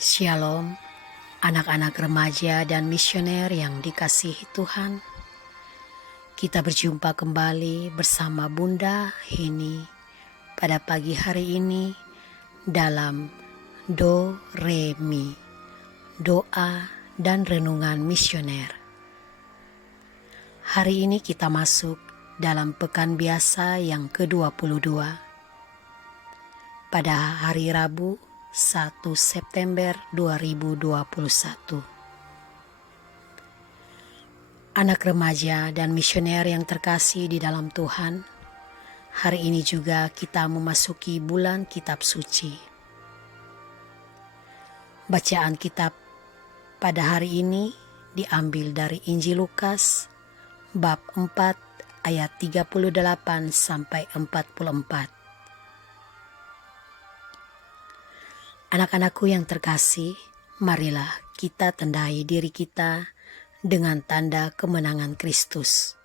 Shalom, anak-anak remaja dan misioner yang dikasihi Tuhan. Kita berjumpa kembali bersama Bunda Heni pada pagi hari ini dalam Do Re Mi, doa dan renungan misioner. Hari ini kita masuk dalam pekan biasa yang ke-22. Pada hari Rabu 1 September 2021. Anak remaja dan misioner yang terkasih di dalam Tuhan, hari ini juga kita memasuki bulan kitab suci. Bacaan kitab pada hari ini diambil dari Injil Lukas bab 4 ayat 38 sampai 44. Anak-anakku yang terkasih, marilah kita tandai diri kita dengan tanda kemenangan Kristus.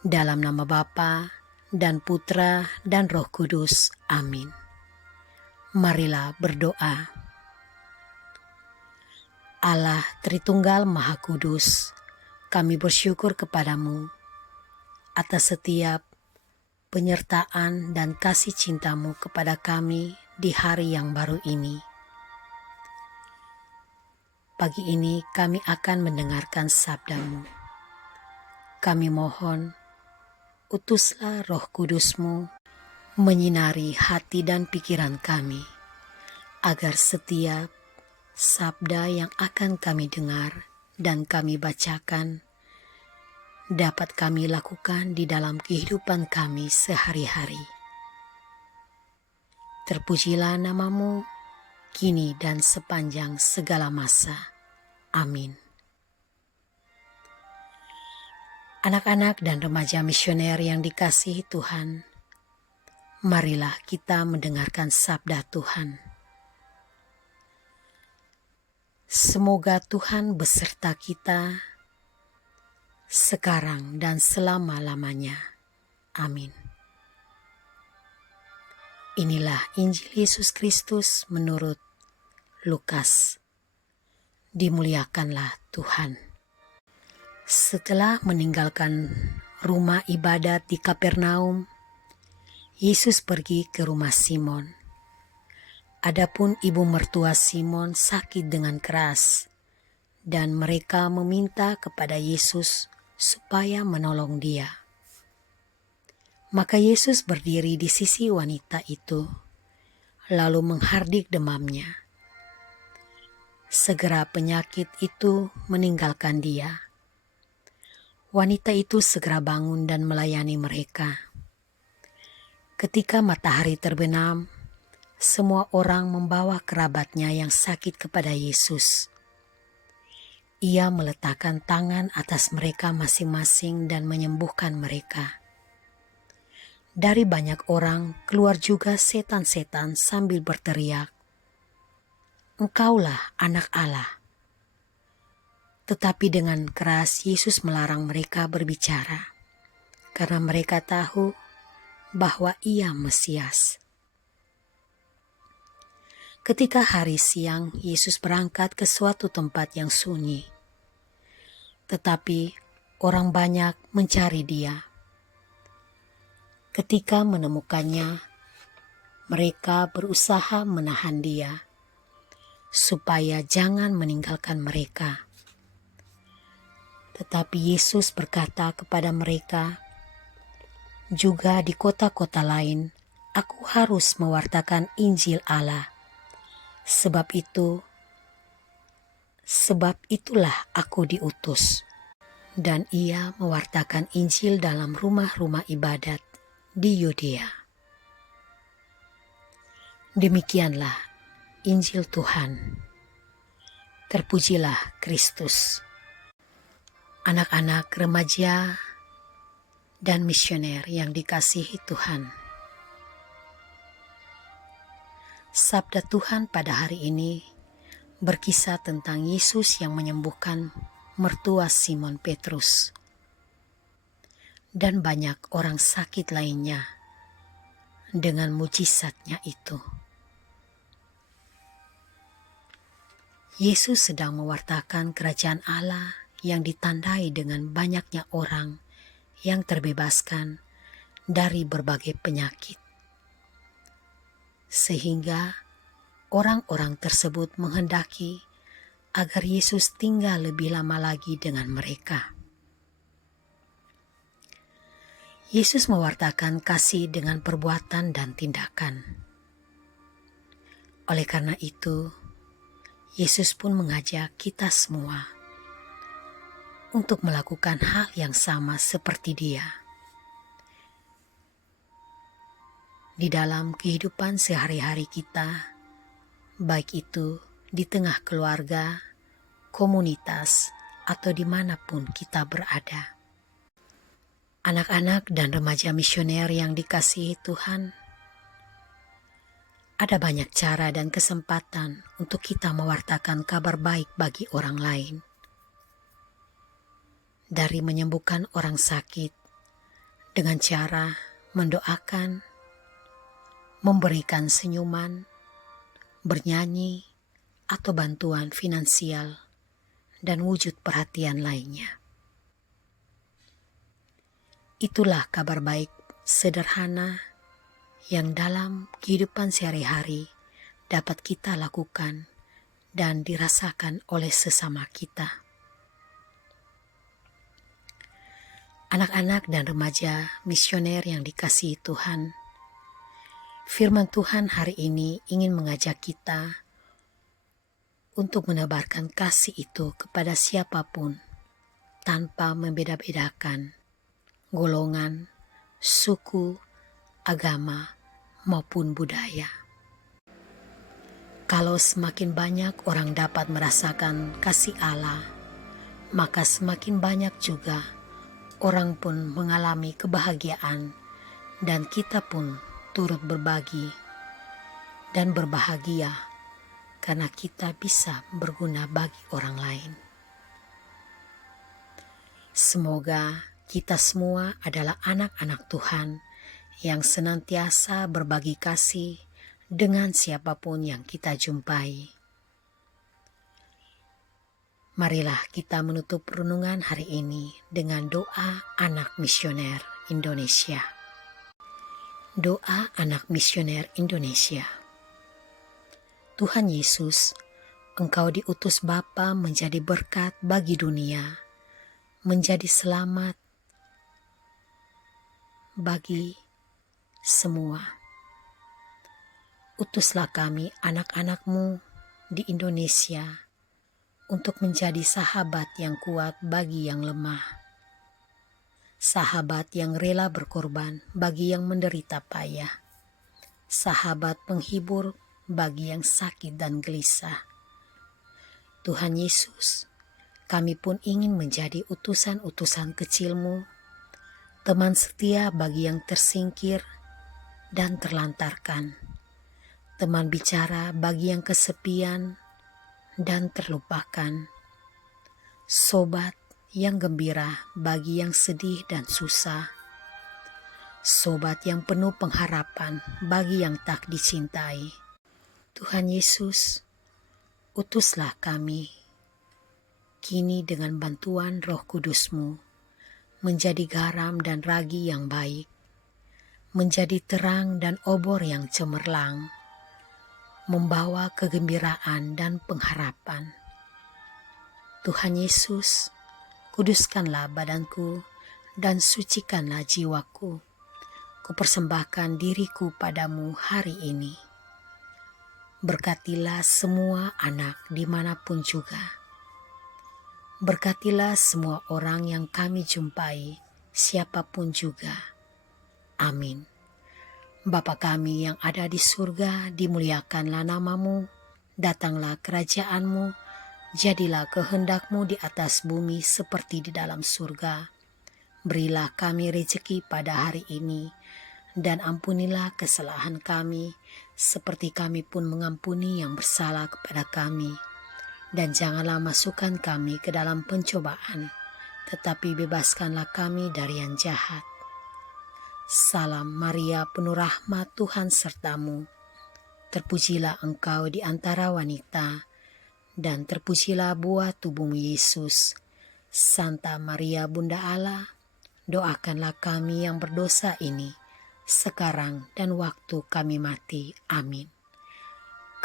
Dalam nama Bapa dan Putra dan Roh Kudus. Amin. Marilah berdoa. Allah Tritunggal Maha Kudus, kami bersyukur kepadamu atas setiap penyertaan dan kasih cintamu kepada kami di hari yang baru ini. Pagi ini kami akan mendengarkan sabdamu. Kami mohon, utuslah Roh Kudus-Mu menyinari hati dan pikiran kami, agar setiap sabda yang akan kami dengar dan kami bacakan dapat kami lakukan di dalam kehidupan kami sehari-hari. Terpujilah namamu, kini dan sepanjang segala masa. Amin. Anak-anak dan remaja misioner yang dikasihi Tuhan, marilah kita mendengarkan sabda Tuhan. Semoga Tuhan beserta kita sekarang dan selama-lamanya. Amin. Inilah Injil Yesus Kristus menurut Lukas. Dimuliakanlah Tuhan. Setelah meninggalkan rumah ibadat di Kapernaum, Yesus pergi ke rumah Simon. Adapun ibu mertua Simon sakit dengan keras, dan mereka meminta kepada Yesus supaya menolong dia. Maka Yesus berdiri di sisi wanita itu, lalu menghardik demamnya. Segera penyakit itu meninggalkan dia. Wanita itu segera bangun dan melayani mereka. Ketika matahari terbenam, semua orang membawa kerabatnya yang sakit kepada Yesus. Ia meletakkan tangan atas mereka masing-masing dan menyembuhkan mereka. Dari banyak orang keluar juga setan-setan sambil berteriak, "Engkaulah anak Allah." Tetapi dengan keras Yesus melarang mereka berbicara, karena mereka tahu bahwa Ia Mesias. Ketika hari siang, Yesus berangkat ke suatu tempat yang sunyi. Tetapi orang banyak mencari Dia. Ketika menemukannya, mereka berusaha menahan Dia, supaya jangan meninggalkan mereka. Tetapi Yesus berkata kepada mereka, "Juga di kota-kota lain, aku harus mewartakan Injil Allah. Sebab itulah aku diutus." Dan Ia mewartakan Injil dalam rumah-rumah ibadat di Yudea. Demikianlah Injil Tuhan. Terpujilah Kristus. Anak-anak remaja dan misioner yang dikasihi Tuhan. Sabda Tuhan pada hari ini berkisah tentang Yesus yang menyembuhkan mertua Simon Petrus dan banyak orang sakit lainnya dengan mujizatnya itu. Yesus sedang mewartakan kerajaan Allah yang ditandai dengan banyaknya orang yang terbebaskan dari berbagai penyakit. Sehingga orang-orang tersebut menghendaki agar Yesus tinggal lebih lama lagi dengan mereka. Yesus mewartakan kasih dengan perbuatan dan tindakan. Oleh karena itu, Yesus pun mengajak kita semua untuk melakukan hal yang sama seperti Dia. Di dalam kehidupan sehari-hari kita, baik itu di tengah keluarga, komunitas, atau dimanapun kita berada. Anak-anak dan remaja misioner yang dikasihi Tuhan, ada banyak cara dan kesempatan untuk kita mewartakan kabar baik bagi orang lain. Dari menyembuhkan orang sakit dengan cara mendoakan, memberikan senyuman, bernyanyi, atau bantuan finansial, dan wujud perhatian lainnya. Itulah kabar baik sederhana yang dalam kehidupan sehari-hari dapat kita lakukan dan dirasakan oleh sesama kita. Anak-anak dan remaja misioner yang dikasihi Tuhan, firman Tuhan hari ini ingin mengajak kita untuk menebarkan kasih itu kepada siapapun tanpa membeda-bedakan golongan, suku, agama, maupun budaya. Kalau semakin banyak orang dapat merasakan kasih Allah, maka semakin banyak juga orang pun mengalami kebahagiaan, dan kita pun turut berbagi dan berbahagia karena kita bisa berguna bagi orang lain. Semoga kita semua adalah anak-anak Tuhan yang senantiasa berbagi kasih dengan siapapun yang kita jumpai. Marilah kita menutup renungan hari ini dengan doa anak misioner Indonesia. Doa anak misioner Indonesia. Tuhan Yesus, Engkau diutus Bapa menjadi berkat bagi dunia, menjadi selamat bagi semua. Utuslah kami anak-anak-Mu di Indonesia untuk menjadi sahabat yang kuat bagi yang lemah, sahabat yang rela berkorban bagi yang menderita payah, sahabat penghibur bagi yang sakit dan gelisah. Tuhan Yesus, kami pun ingin menjadi utusan-utusan kecil-Mu, teman setia bagi yang tersingkir dan terlantarkan, teman bicara bagi yang kesepian dan terlupakan, sobat yang gembira bagi yang sedih dan susah, sobat yang penuh pengharapan bagi yang tak dicintai. Tuhan Yesus, utuslah kami kini dengan bantuan Roh Kudus-Mu menjadi garam dan ragi yang baik, menjadi terang dan obor yang cemerlang, membawa kegembiraan dan pengharapan. Tuhan Yesus, kuduskanlah badanku dan sucikanlah jiwaku. Kupersembahkan diriku padamu hari ini. Berkatilah semua anak dimanapun juga. Berkatilah semua orang yang kami jumpai, siapapun juga. Amin. Bapa kami yang ada di surga, dimuliakanlah nama-Mu, datanglah kerajaan-Mu, jadilah kehendak-Mu di atas bumi seperti di dalam surga. Berilah kami rezeki pada hari ini, dan ampunilah kesalahan kami, seperti kami pun mengampuni yang bersalah kepada kami. Dan janganlah masukkan kami ke dalam pencobaan, tetapi bebaskanlah kami dari yang jahat. Salam Maria, penuh rahmat, Tuhan sertamu. Terpujilah engkau di antara wanita, dan terpujilah buah tubuhmu Yesus. Santa Maria Bunda Allah, doakanlah kami yang berdosa ini, sekarang dan waktu kami mati. Amin.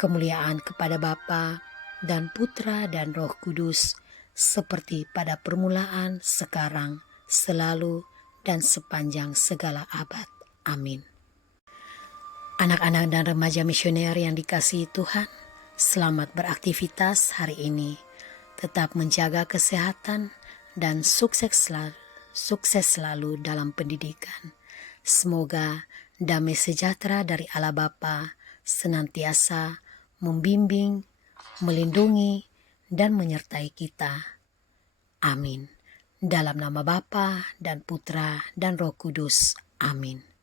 Kemuliaan kepada Bapa dan Putra dan Roh Kudus, seperti pada permulaan, sekarang, selalu, dan sepanjang segala abad. Amin. Anak-anak dan remaja misioner yang dikasihi Tuhan, selamat beraktivitas hari ini. Tetap menjaga kesehatan dan sukses selalu dalam pendidikan. Semoga damai sejahtera dari Allah Bapa senantiasa membimbing, melindungi, dan menyertai kita. Amin. Dalam nama Bapa dan Putra dan Roh Kudus. Amin.